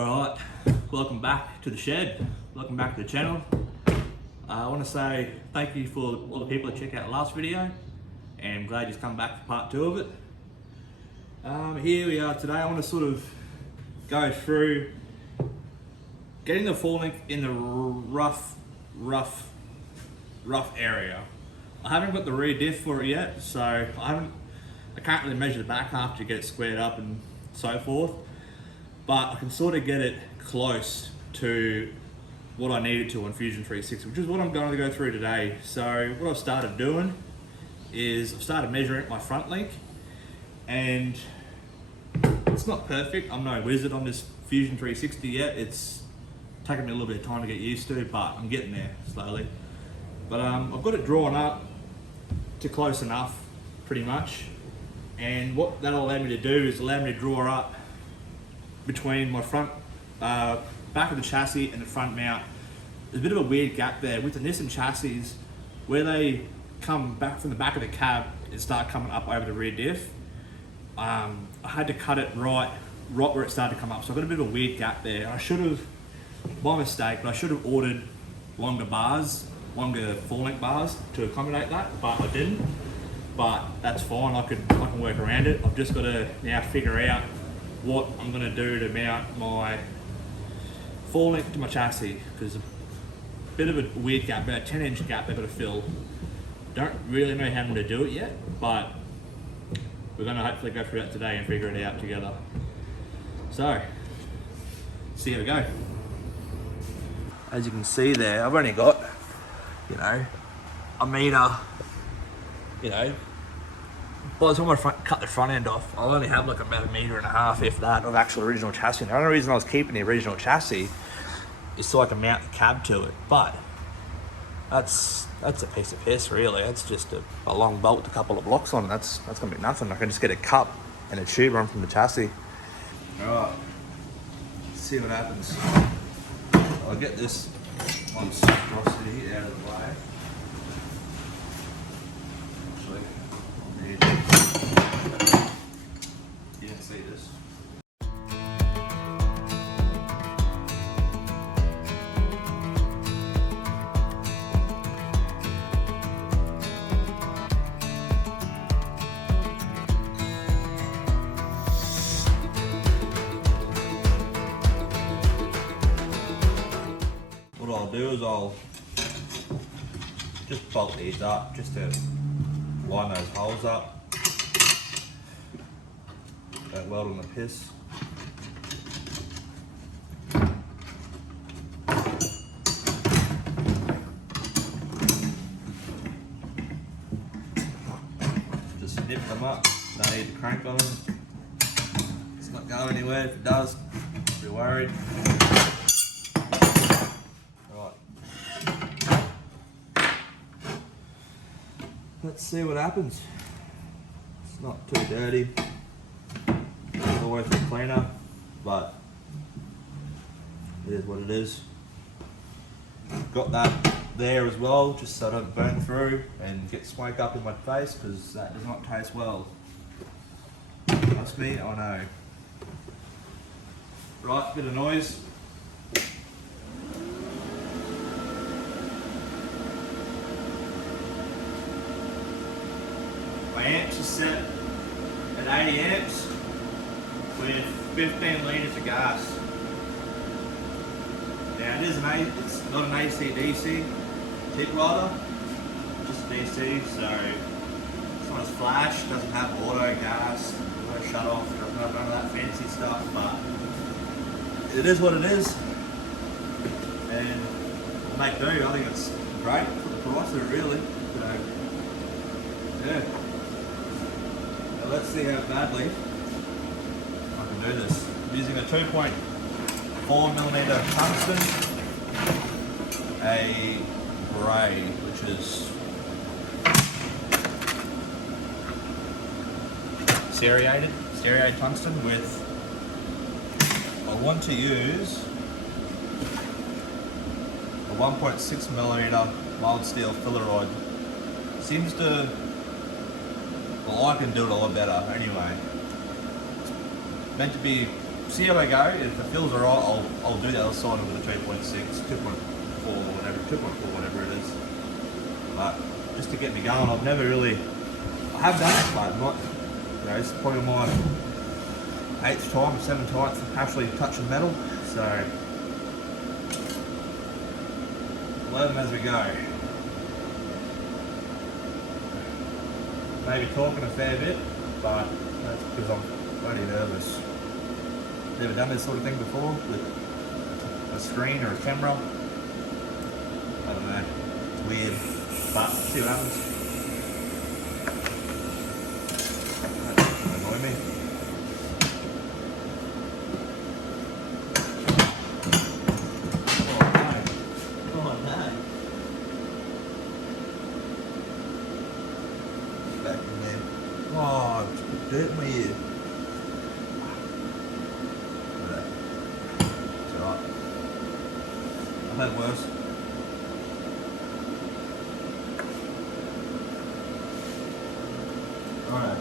Alright, welcome back to the shed, welcome back to the channel. I want to say thank you for all the people that checked out the last video, and I'm glad you've come back for part 2 of it. Here we are today. I want to sort of go through getting the full length in the rough area. I haven't got the rear diff for it yet, so I can't really measure the back half to get it squared up and so forth. But I can sort of get it close to what I need it to on Fusion 360, which is what I'm going to go through today. So what I've started doing is I've started measuring my front length, and it's not perfect. I'm no wizard on this Fusion 360 yet. It's taken me a little bit of time to get used to, but I'm getting there slowly. But I've got it drawn up to close enough, pretty much. And what that'll allow me to do is allow me to draw up between my front, back of the chassis and the front mount. There's a bit of a weird gap there with the Nissan chassis where they come back from the back of the cab and start coming up over the rear diff. I had to cut it right where it started to come up, so I've got a bit of a weird gap there. I should have, by mistake, but I should have ordered longer full length bars to accommodate that, but I didn't. But that's fine, I can work around it. I've just got to now figure out what I'm going to do to mount my full length to my chassis, because a bit of a weird gap, about a 10-inch gap they've got to fill. Don't really know how I'm going to do it yet, but we're going to hopefully go through that today and figure it out together. So, see how we go. As you can see there, I've only got, a metre, by the time I cut the front end off, I'll only have like about 1.5 meters, if that, of actual original chassis. And the only reason I was keeping the original chassis is so I can mount the cab to it. But that's a piece of piss, really. That's just a long bolt with a couple of blocks on it. That's gonna be nothing. I can just get a cup and a tube run from the chassis. All right, let's see what happens. I'll get this monstrosity out of the way. You didn't see this. What I'll do is I'll just bolt these up just to line those holes up. Don't weld on the piss. Just nip them up. Don't need to crank on them. It's not going anywhere. If it does, don't be worried. Let's see what happens. It's not too dirty. It's always a cleaner, but it is what it is. Got that there as well, just so I don't burn through and get smoke up in my face, because that does not taste well. Trust me, I know. Right, bit of noise. My amps are set at 80 amps with 15 litres of gas. Now it's not an AC/DC tip rider, just DC, so it's not as flash, doesn't have auto gas, auto shut off, doesn't have none of that fancy stuff, but it is what it is, and we'll make do. I think it's great for the price of it, really. So, yeah. Let's see how badly I can do this. I'm using a 2.4mm tungsten, a grey, which is serrated tungsten with, I want to use a 1.6mm mild steel filler rod. Seems to, well, I can do it a lot better anyway. It's meant to be see how I go. If it feels alright, I'll do the other side with a 2.6, 2.4 or whatever, 2.4 whatever it is. But just to get me going, I've never really, I have done it, but not, you know, it's probably my 8th time, 7th time actually touching metal. So, learn as we go. Maybe talking a fair bit, but that's because I'm bloody nervous. Never done this sort of thing before with a screen or a camera. I don't know, it's weird, but see what happens. Don't annoy me. Oh no. Back in there. Oh, dirt in my ear. It's alright. I've had worse. Alright.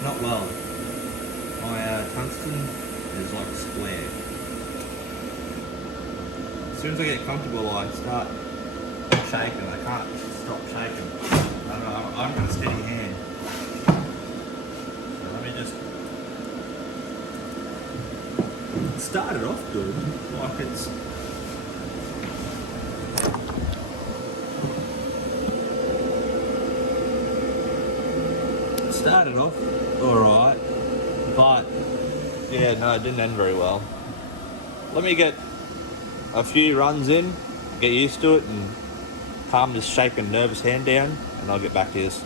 Not well. My tungsten is like square. As soon as I get comfortable, I start shaking. I can't stop shaking. I don't know, I'm got a steady hand. So let me just. It started off good, like it's. It started off alright, but yeah, no, it didn't end very well. Let me get a few runs in, get used to it, and calm this shaking, nervous hand down, and I'll get back to this.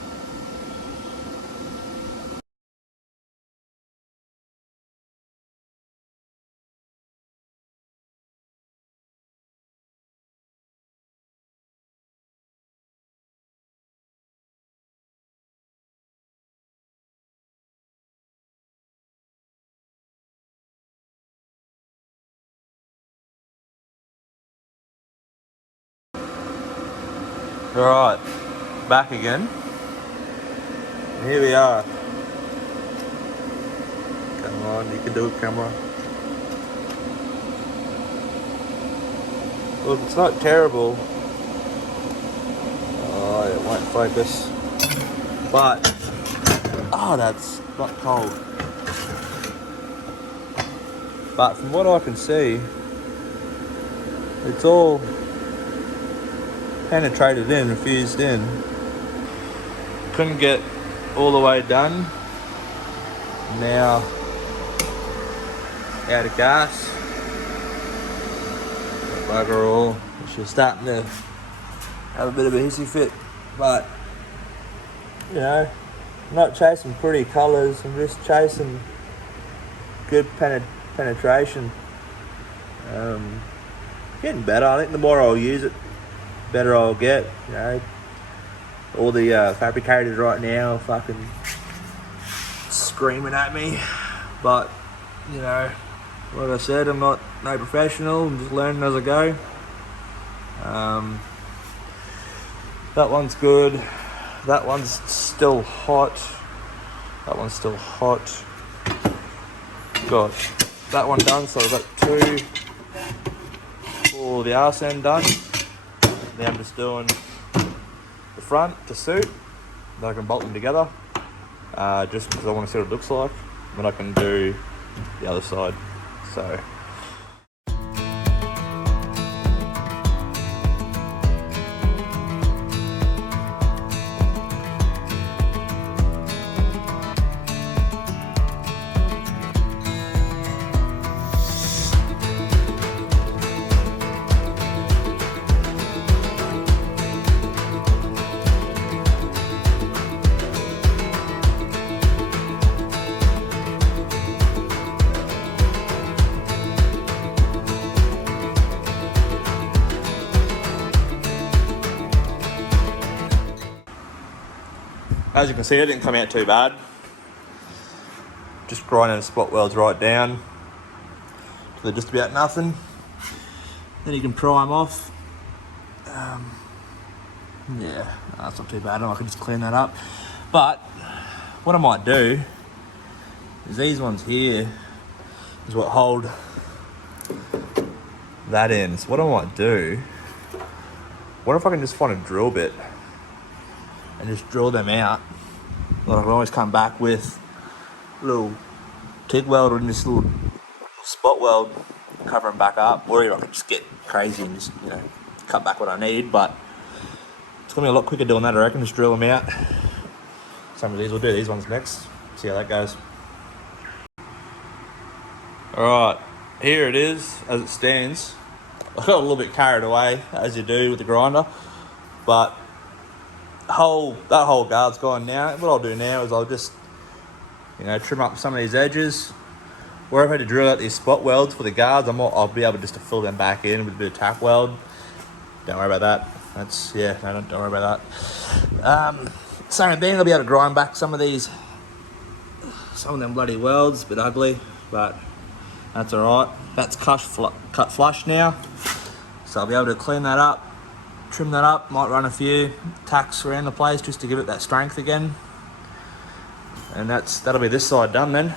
Alright, back again. And here we are. Come on, you can do it, camera. Look, it's not terrible. Oh, it won't focus. But, oh, that's not cold. But from what I can see, it's all penetrated in and fused in. Couldn't get all the way done. Now out of gas. Bugger all. She's starting to have a bit of a hissy fit, but you know, I'm not chasing pretty colours. I'm just chasing good penetration. Getting better. I think the more I'll use it, better I'll get. You know, all the fabricators right now are fucking screaming at me, but you know, like I said, I'm no professional. I'm just learning as I go. That one's good. That one's still hot. That one's still hot. Got that one done, so I've got 2 for the arse end done. Now I'm just doing the front to suit. Then I can bolt them together, just because I want to see what it looks like. Then I can do the other side. So. As you can see, it didn't come out too bad. just grinding the spot welds right down. So they're just about nothing. Then you can pry them off. Yeah, that's not too bad. I can just clean that up. But what I might do is these ones here is what hold that in. So what I might do, what if I can just find a drill bit and just drill them out? Like I can always come back with a little TIG weld and this little spot weld, cover them back up, or even I can just get crazy and just, you know, cut back what I need. But it's gonna be a lot quicker doing that, I reckon. Just drill them out. Some of these, we'll do these ones next. See how that goes. Alright, here it is as it stands. I got a little bit carried away, as you do with the grinder, but that whole guard's gone now. What I'll do now is I'll just, you know, trim up some of these edges. Where I've had to drill out these spot welds for the guards, I'll be able just to fill them back in with a bit of tack weld. Don't worry about that. That's, yeah, no, don't worry about that. Same thing, I'll be able to grind back some of them bloody welds, a bit ugly, but that's alright. That's cut flush now, so I'll be able to clean that up, trim that up, might run a few tacks around the place just to give it that strength again. And that'll be this side done then.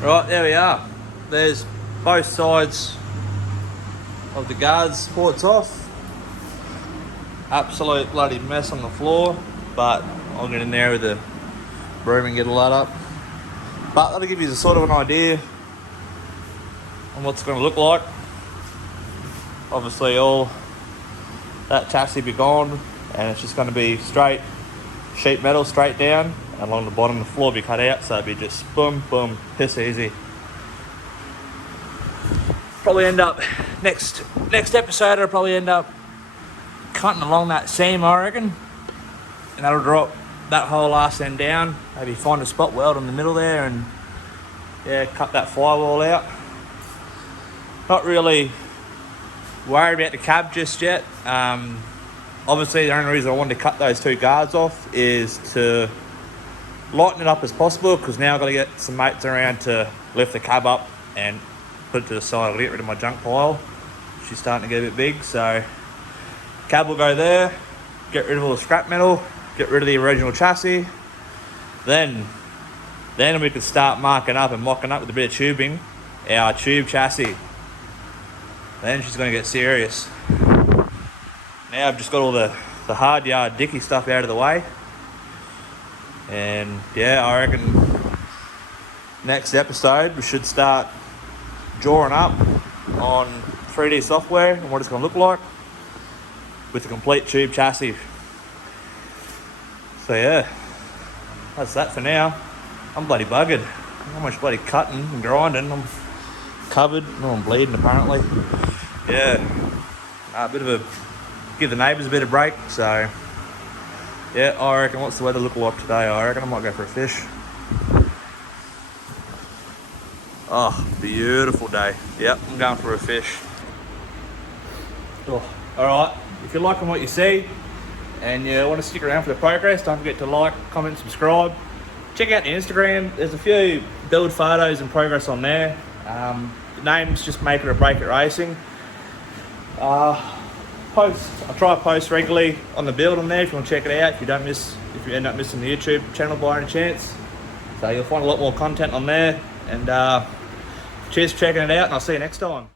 Right, there we are. There's both sides of the guards supports off. Absolute bloody mess on the floor, but I'll get in there with the broom and get all that up. But that'll give you a sort of an idea on what's going to look like. Obviously all that chassis be gone, and it's just going to be straight sheet metal straight down, and along the bottom the floor will be cut out, so it'll be just boom, boom, piss easy. Probably end up, next episode I'll probably end up cutting along that seam, I reckon, and that'll drop that whole arse end down. Maybe find a spot weld in the middle there and, yeah, cut that firewall out. Not really worried about the cab just yet. Obviously the only reason I wanted to cut those two guards off is to lighten it up as possible, because now I've got to get some mates around to lift the cab up and put it to the side. I'll get rid of my junk pile. She's starting to get a bit big, so cab will go there, get rid of all the scrap metal, get rid of the original chassis. Then we could start marking up and mocking up with a bit of tubing our tube chassis. Then she's going to get serious. Now I've just got all the hard yard dicky stuff out of the way. And yeah, I reckon next episode we should start drawing up on 3D software and what it's going to look like with a complete tube chassis. So yeah, that's that for now. I'm bloody buggered. I'm much bloody cutting and grinding. I'm covered. No, I'm bleeding apparently. Yeah, a bit of a, give the neighbours a bit of break. So yeah, I reckon, what's the weather look like today? I reckon I might go for a fish. Oh, beautiful day. Yep, I'm going for a fish. Oh, alright, if you're liking what you see and you want to stick around for the progress, don't forget to like, comment, subscribe. Check out the Instagram. There's a few build photos and progress on there. The name's just Make It or Break It Racing. I try to post regularly on the build on there if you want to check it out. If you end up missing the YouTube channel by any chance, so you'll find a lot more content on there. And cheers for checking it out, and I'll see you next time.